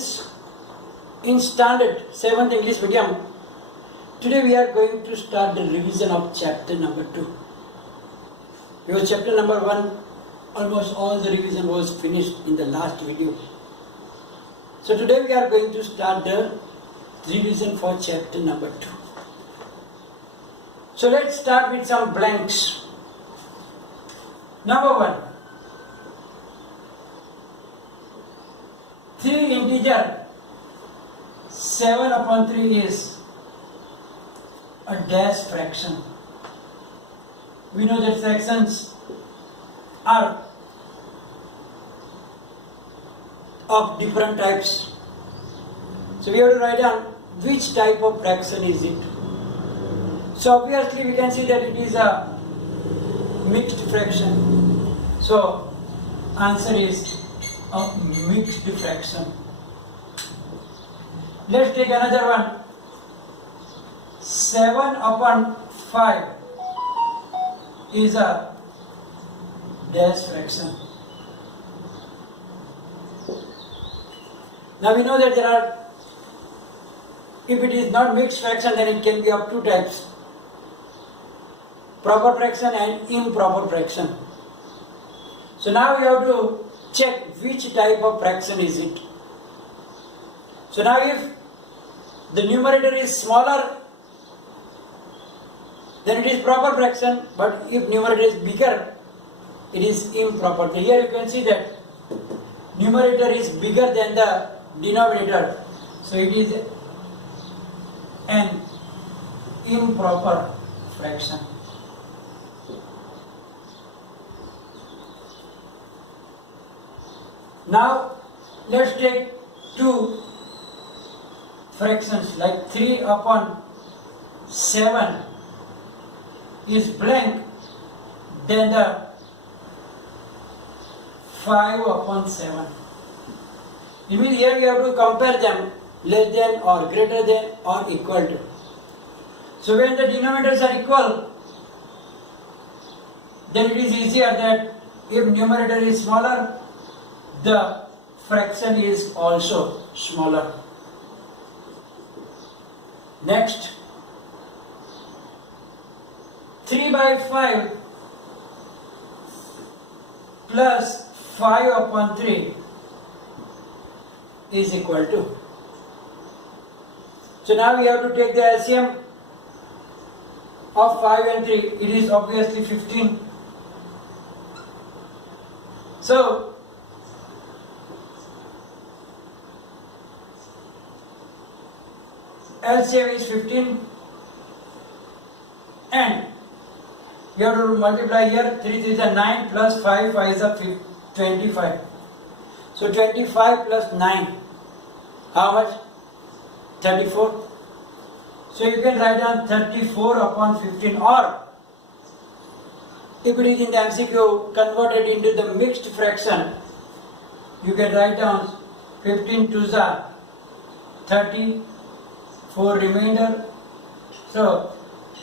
students in standard 7th English medium. Today we are going to start the revision of chapter number 2. Because chapter number 1, almost all the revision was finished in the last video. So today we are going to start the revision for chapter number 2. So let's start with some blanks. Number 1. 3 integer 7 upon 3 is a dash fraction. We know that fractions are of different types. So we have to write down which type of fraction is it. So obviously we can see that it is a mixed fraction. So answer is a mixed fraction. Let's take another one. 7 upon 5 is a dash fraction. Now we know that there are, if it is not mixed fraction, then it can be of two types: proper fraction and improper fraction. So now we have to check which type of fraction is it. So now if the numerator is smaller, then it is proper fraction, but if numerator is bigger, it is improper. So here you can see that numerator is bigger than the denominator, so it is an improper fraction. Now let's take two fractions like 3 upon 7 is blank, then the 5 upon 7. It means here we have to compare them less than or greater than or equal to. So when the denominators are equal, then it is easier that if numerator is smaller, the fraction is also smaller. Next, 3 by 5 plus 5 upon 3 is equal to. So now we have to take the LCM of 5 and 3. It is obviously 15. So LCM is 15, and you have to multiply here. 3 is a 9 plus 5 is a 25. So 25 plus 9, how much? 34. So you can write down 34 upon 15, or if it is in the MCQ converted into the mixed fraction, you can write down 15 to the 30. 4 remainder. So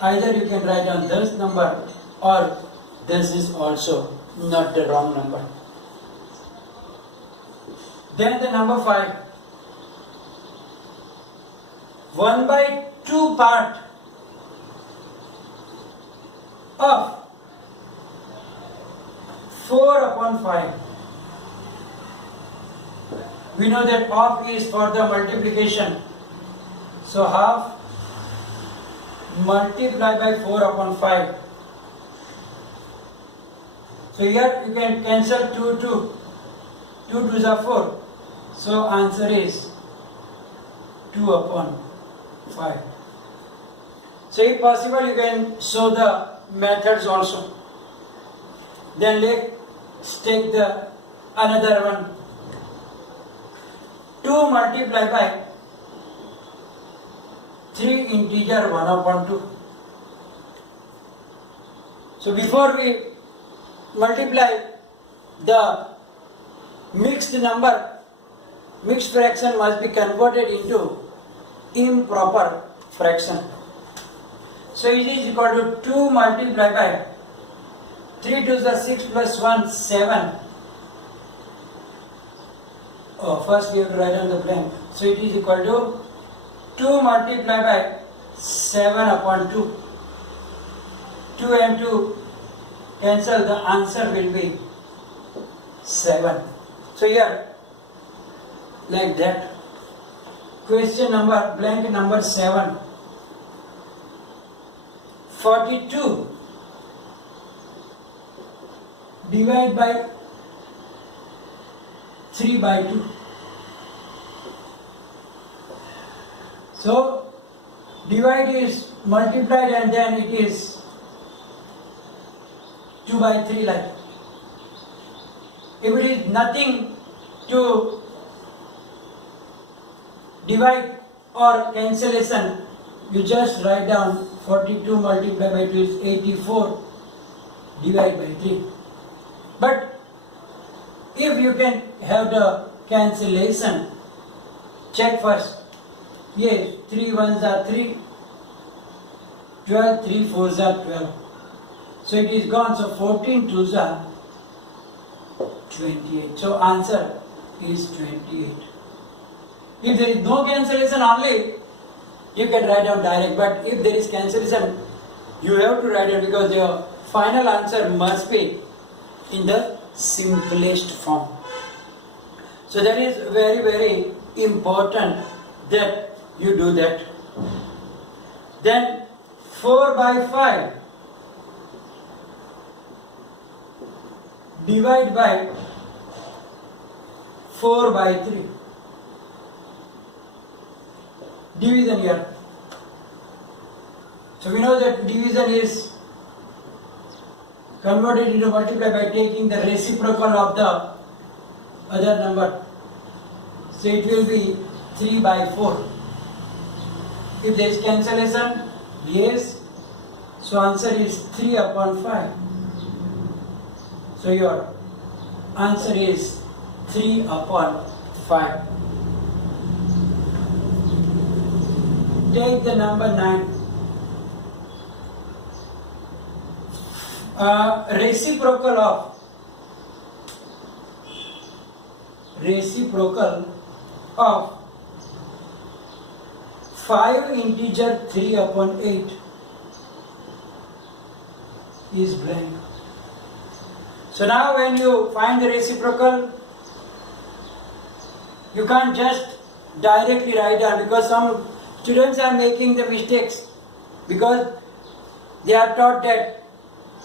either you can write down this number, or this is also not the wrong number. Then the number 5. 1 by 2 part of 4 upon 5. We know that of is for the multiplication. So half multiply by 4 upon 5. So here you can cancel 2 to the 4. So answer is 2 upon 5. So if possible you can show the methods also. Then let's take the another one. 2 multiply by 3 integer 1 upon 2. So before we multiply the mixed number, mixed fraction must be converted into improper fraction. So it is equal to 2 multiplied by 3 to the 6 plus 1, 7 first we have to write down the blank. So it is equal to 2 multiplied by 7 upon 2. 2 and 2 cancel, the answer will be 7. So here, like that. Question number, blank number 7. 42 divide by 3 by 2. So divide is multiplied and then it is 2 by 3 like. If it is nothing to divide or cancellation, you just write down 42 multiplied by 2 is 84 divided by 3. But if you can have the cancellation, check first. Yes, 3 ones are 3, 12, 3 fours are 12. So it is gone, so 14 twos are 28. So answer is 28. If there is no cancellation only, you can write down direct, but if there is cancellation, you have to write it because your final answer must be in the simplest form. So that is very, very important that you do that. Then 4 by 5 divide by 4 by 3. Division here. So we know that division is converted into multiply by taking the reciprocal of the other number. So it will be 3 by 4. If there is cancellation, yes. So answer is 3 upon 5. So your answer is 3 upon 5. Take the number 9. Reciprocal of 5 integer 3 upon 8 is blank. So now when you find the reciprocal, you can't just directly write down, because some students are making the mistakes because they are taught that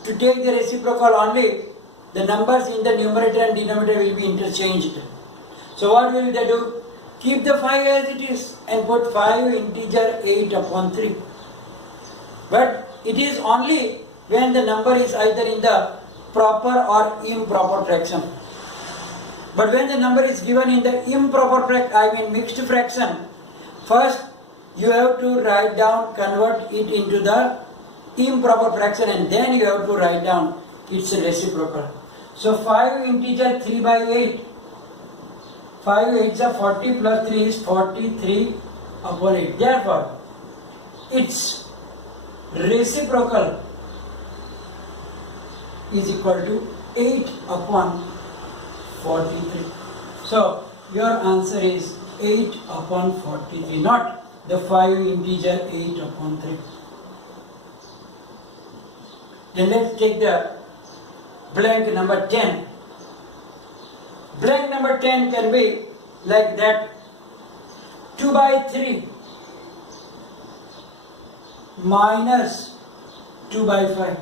to take the reciprocal only, the numbers in the numerator and denominator will be interchanged. So what will they do? Keep the 5 as it is and put 5 integer 8 upon 3. But it is only when the number is either in the proper or improper fraction. But when the number is given in the mixed fraction, first you have to write down, convert it into the improper fraction, and then you have to write down its reciprocal. So 5 integer 3 by 8. 5 8s are 40 plus 3 is 43 upon 8. Therefore, its reciprocal is equal to 8 upon 43. So your answer is 8 upon 43, not the 5 integer 8 upon 3. Then let's take the blank number 10. Blank number 10 can be like that. 2 by 3 minus 2 by 5.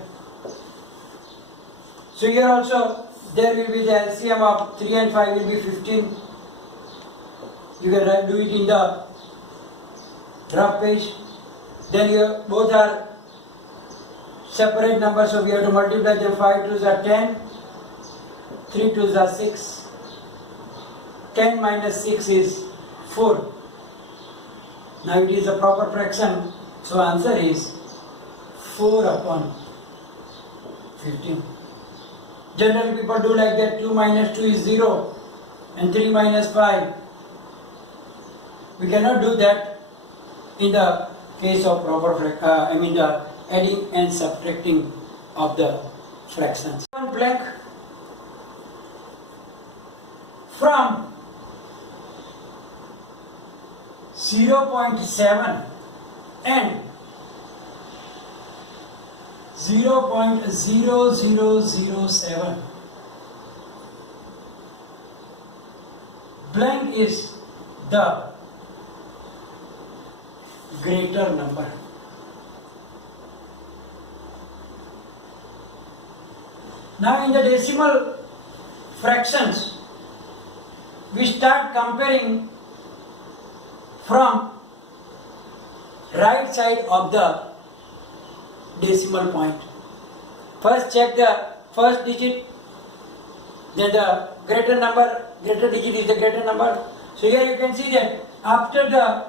So here also there will be the LCM of 3 and 5 will be 15. You can do it in the draft page. Then you both are separate numbers, so we have to multiply them. 5 2s are 10, 3 2s are 6. 10 minus 6 is 4. Now it is a proper fraction, so answer is 4 upon 15. Generally people do like that. 2 minus 2 is 0 and 3 minus 5. We cannot do that in the case of proper the adding and subtracting of the fractions. One blank from 0.7 and 0.0007. Blank is the greater number. Now in the decimal fractions, we start comparing from right side of the decimal point. First check the first digit, then the greater digit is the greater number. So here you can see that after the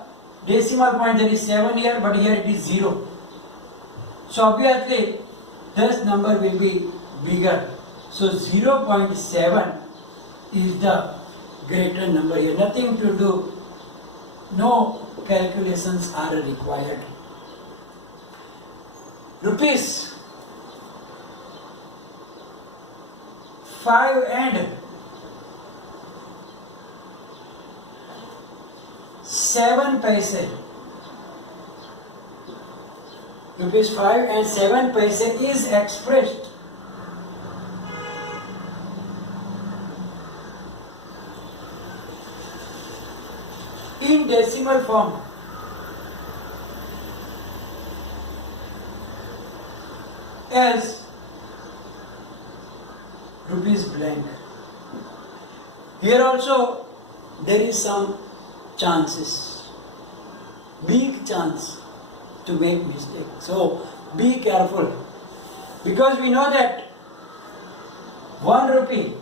decimal point there is 7 here, but here it is 0. So obviously this number will be bigger. So 0.7 is the greater number here. Nothing to do, no calculations are required. Rupees 5 and 7 paise. Rupees 5 and 7 paise is expressed in decimal form as rupees blank. Here also there is some chances, big chance to make mistake. So be careful, because we know that 1 rupee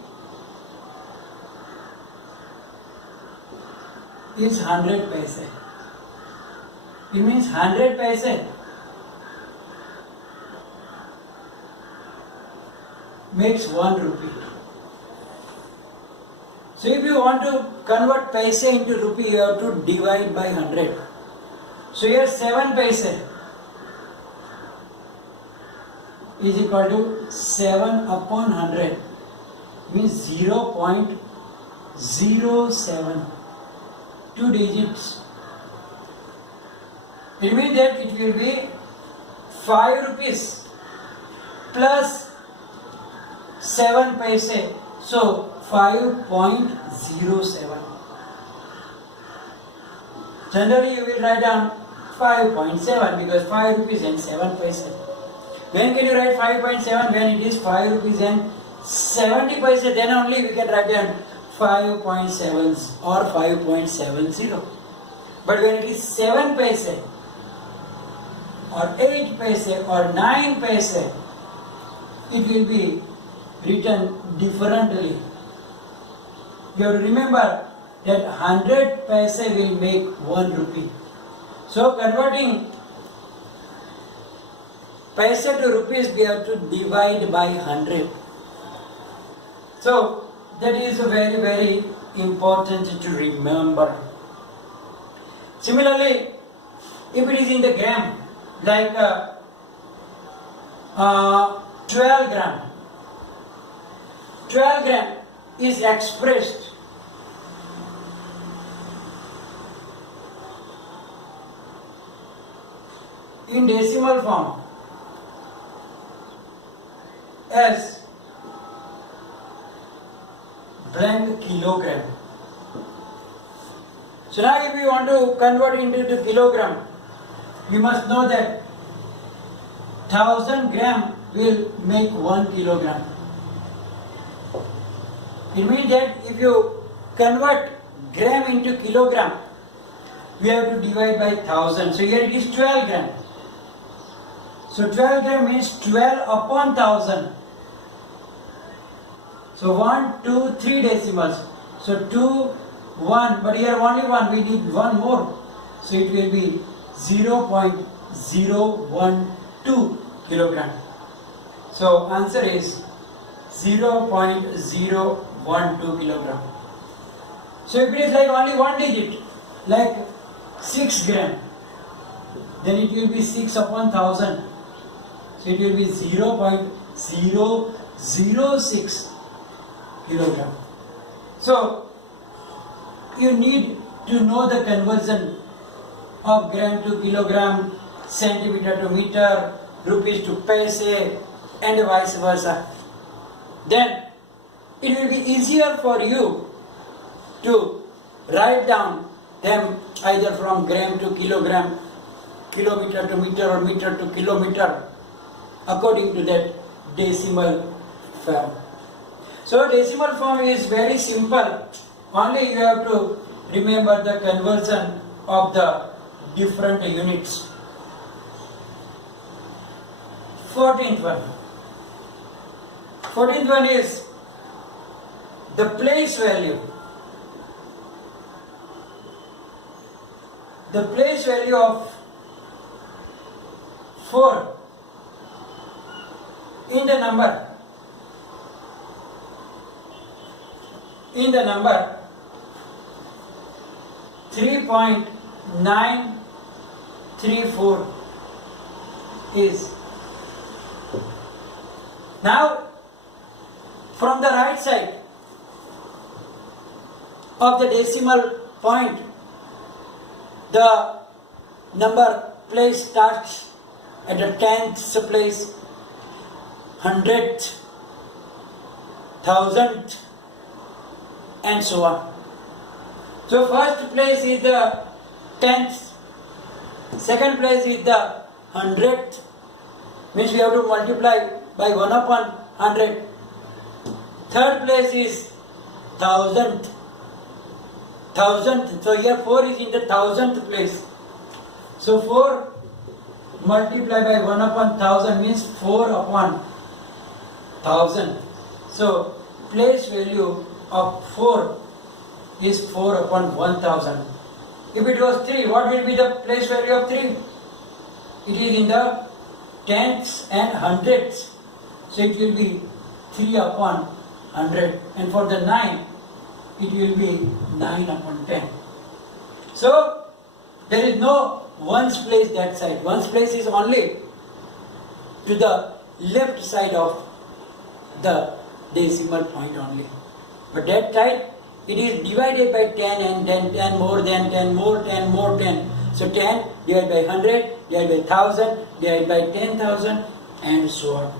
is 100 paise. It means 100 paise makes 1 rupee. So if you want to convert paise into rupee, you have to divide by 100. So here 7 paise is equal to 7 upon 100, means 0.07, 2 digits. It means that it will be 5 rupees plus 7 paise, so 5.07. Generally you will write down 5.7 because 5 rupees and 7 paise. When can you write 5.7? When it is 5 rupees and 70 paise, then only we can write down 5.7 or 5.70. But when it is 7 paise or 8 paise or 9 paise, it will be written differently. You have to remember that 100 paise will make 1 rupee. So converting paise to rupees, we have to divide by 100. So that is very, very important to remember. Similarly, if it is in the gram, like 12 gram, 12 gram is expressed in decimal form as blank kilogram. So now if you want to convert it into kilogram, you must know that 1000 gram will make 1 kilogram. It means that if you convert gram into kilogram, we have to divide by 1000. So here it is 12 gram. So 12 gram means 12 upon 1000. So 1, 2, 3 decimals. So 2, 1, but here only 1, we need 1 more. So it will be 0.012 kilogram. So answer is 0.012 kilogram. So if it is like only 1 digit, like 6 gram, then it will be 6 upon 1000. So it will be 0.006 kilogram. So you need to know the conversion of gram to kilogram, centimeter to meter, rupees to paise, and vice versa. Then it will be easier for you to write down them either from gram to kilogram, kilometer to meter, or meter to kilometer according to that decimal form. So decimal form is very simple. Only you have to remember the conversion of the different units. 14th one. 14th one is the place value. The place value of 4 in the number 3.934 is. Now from the right side of the decimal point, the number place starts at the 10th place, 100th, 1000th, and so on. So first place is the 10th, second place is the 100th, means we have to multiply by 1 upon 100. Third place is 1000th. So here 4 is in the 1000th place. So 4 multiplied by 1 upon 1000 means 4 upon 1000. So place value of 4 is 4 upon 1000. If it was 3, what will be the place value of 3? It is in the tenths and hundredths. So it will be 3 upon 100. And for the 9, it will be 9 upon 10. So there is no ones place that side. Ones place is only to the left side of the decimal point only. But that side, it is divided by 10 and then 10 more than 10 more 10 more 10. So 10 divided by 100, divided by 1000, divided by 10,000, and so on.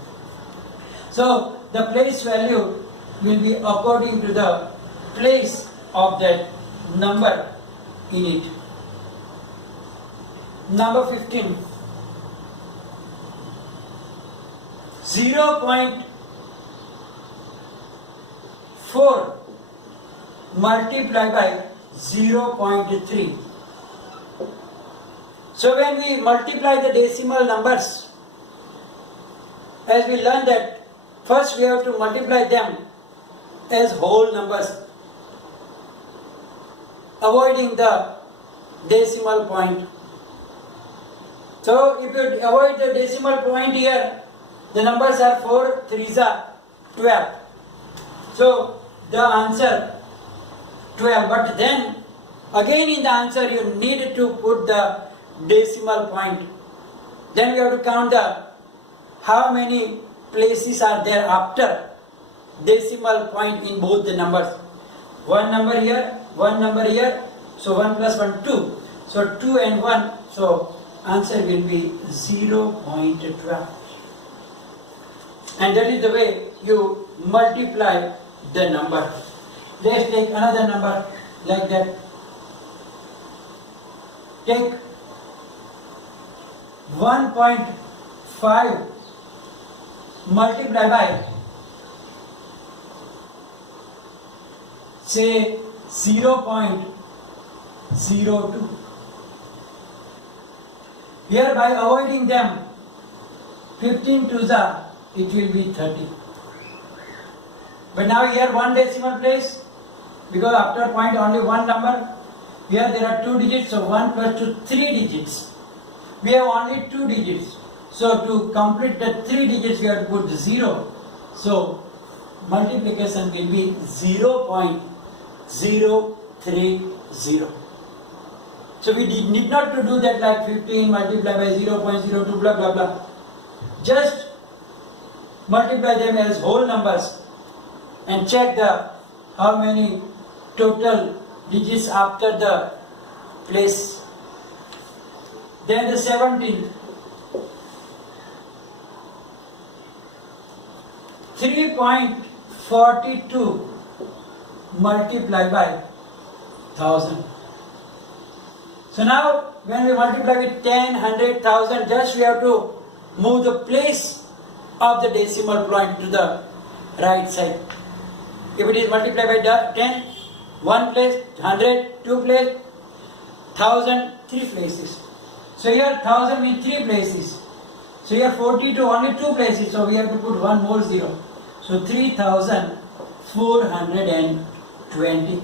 So the place value will be according to the place of that number in it. Number 15. 0.4 multiplied by 0.3. So when we multiply the decimal numbers, as we learned that first we have to multiply them as whole numbers, avoiding the decimal point. So if you avoid the decimal point here, the numbers are 4 3s are 12. So the answer 12. But then again in the answer you need to put the decimal point. Then we have to count the how many places are there after decimal point in both the numbers. One number here, one number here. So 1 plus 1 2. So 2 and 1. So answer will be 0.12. And that is the way you multiply the number. Let's take another number like that. Take 1.5 multiply by say 0.02. Here by avoiding them, 15 twos are, it will be 30. But now here one decimal place, because after point only one number, here there are 2 digits, so 1 plus 2, 3 digits. We have only 2 digits. So to complete the 3 digits, we have to put 0. So multiplication will be 0.030. So we need not to do that like 15 multiplied by 0.02 blah blah blah. Just multiply them as whole numbers and check the how many total digits after the place Then the 17th. 3.42 multiplied by 1000. So now when we multiply with 10, 100, 1000, just we have to move the place of the decimal point to the right side. If it is multiplied by 10, one place, 100, two place, 1000, three places. So here 1000 means three places. So here 42, only two places, so we have to put one more zero. So 3420.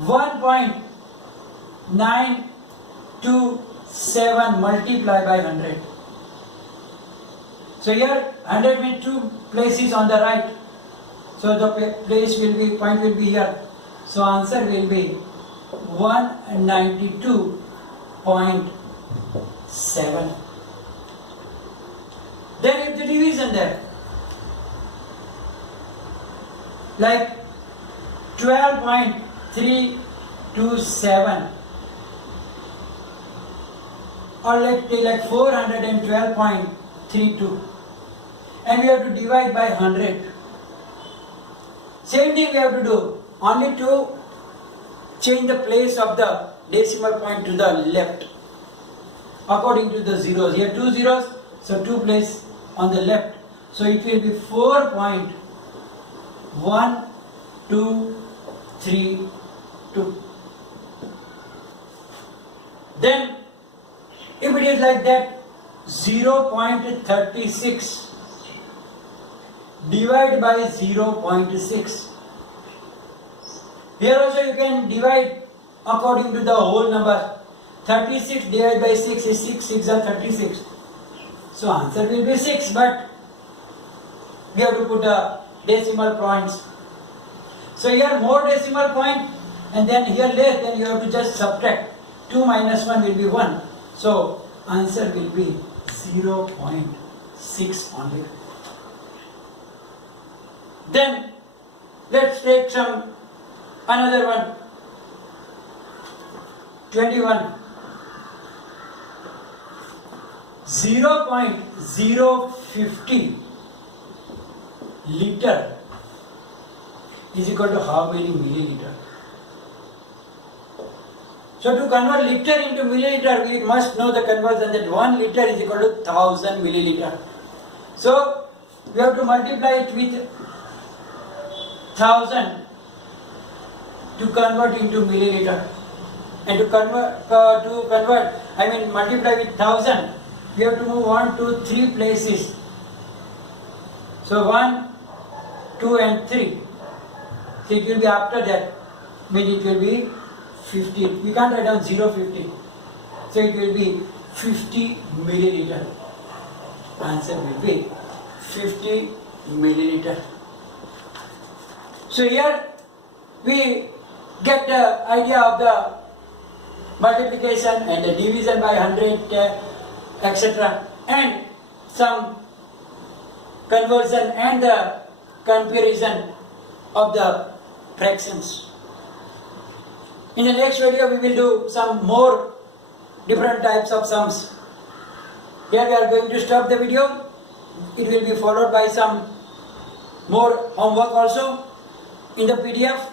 1.927 multiplied by 100. So here 100 means two places on the right. So the point will be here. So answer will be 192.7. Then if the division there, like 12.327, or let's take like 412.32, and we have to divide by 100. Same thing we have to do, only to change the place of the decimal point to the left according to the zeros. Here two zeros, so two places on the left. So it will be 4.1232. Then if it is like that, 0.36 divided by 0.6. Here also you can divide according to the whole number. 36 divided by 6 is 6, 6 are 36. So answer will be 6, but we have to put a decimal points. So here more decimal point, and then here less, then you have to just subtract. 2 minus 1 will be 1. So answer will be 0.6 only. Then let's take another one. 21. 0.050 liter is equal to how many milliliter? So to convert liter into milliliter, we must know the conversion that 1 liter is equal to 1000 milliliter. So we have to multiply it with 1000 to convert into milliliter. And to multiply with 1000, we have to move 1, 2, 3 places. So 1, 2 and 3. So it will be after that, means it will be 50. We can't write down 0.50. So it will be 50 milliliter. Answer will be 50 milliliter. So here we get the idea of the multiplication and the division by 100, etc. and some conversion and the comparison of the fractions. In the next video we will do some more different types of sums. Here we are going to stop the video. It will be followed by some more homework also in the PDF.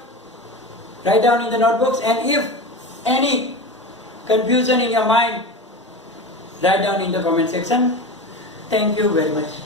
Write down in the notebooks, and if any confusion in your mind, write down in the comment section. Thank you very much.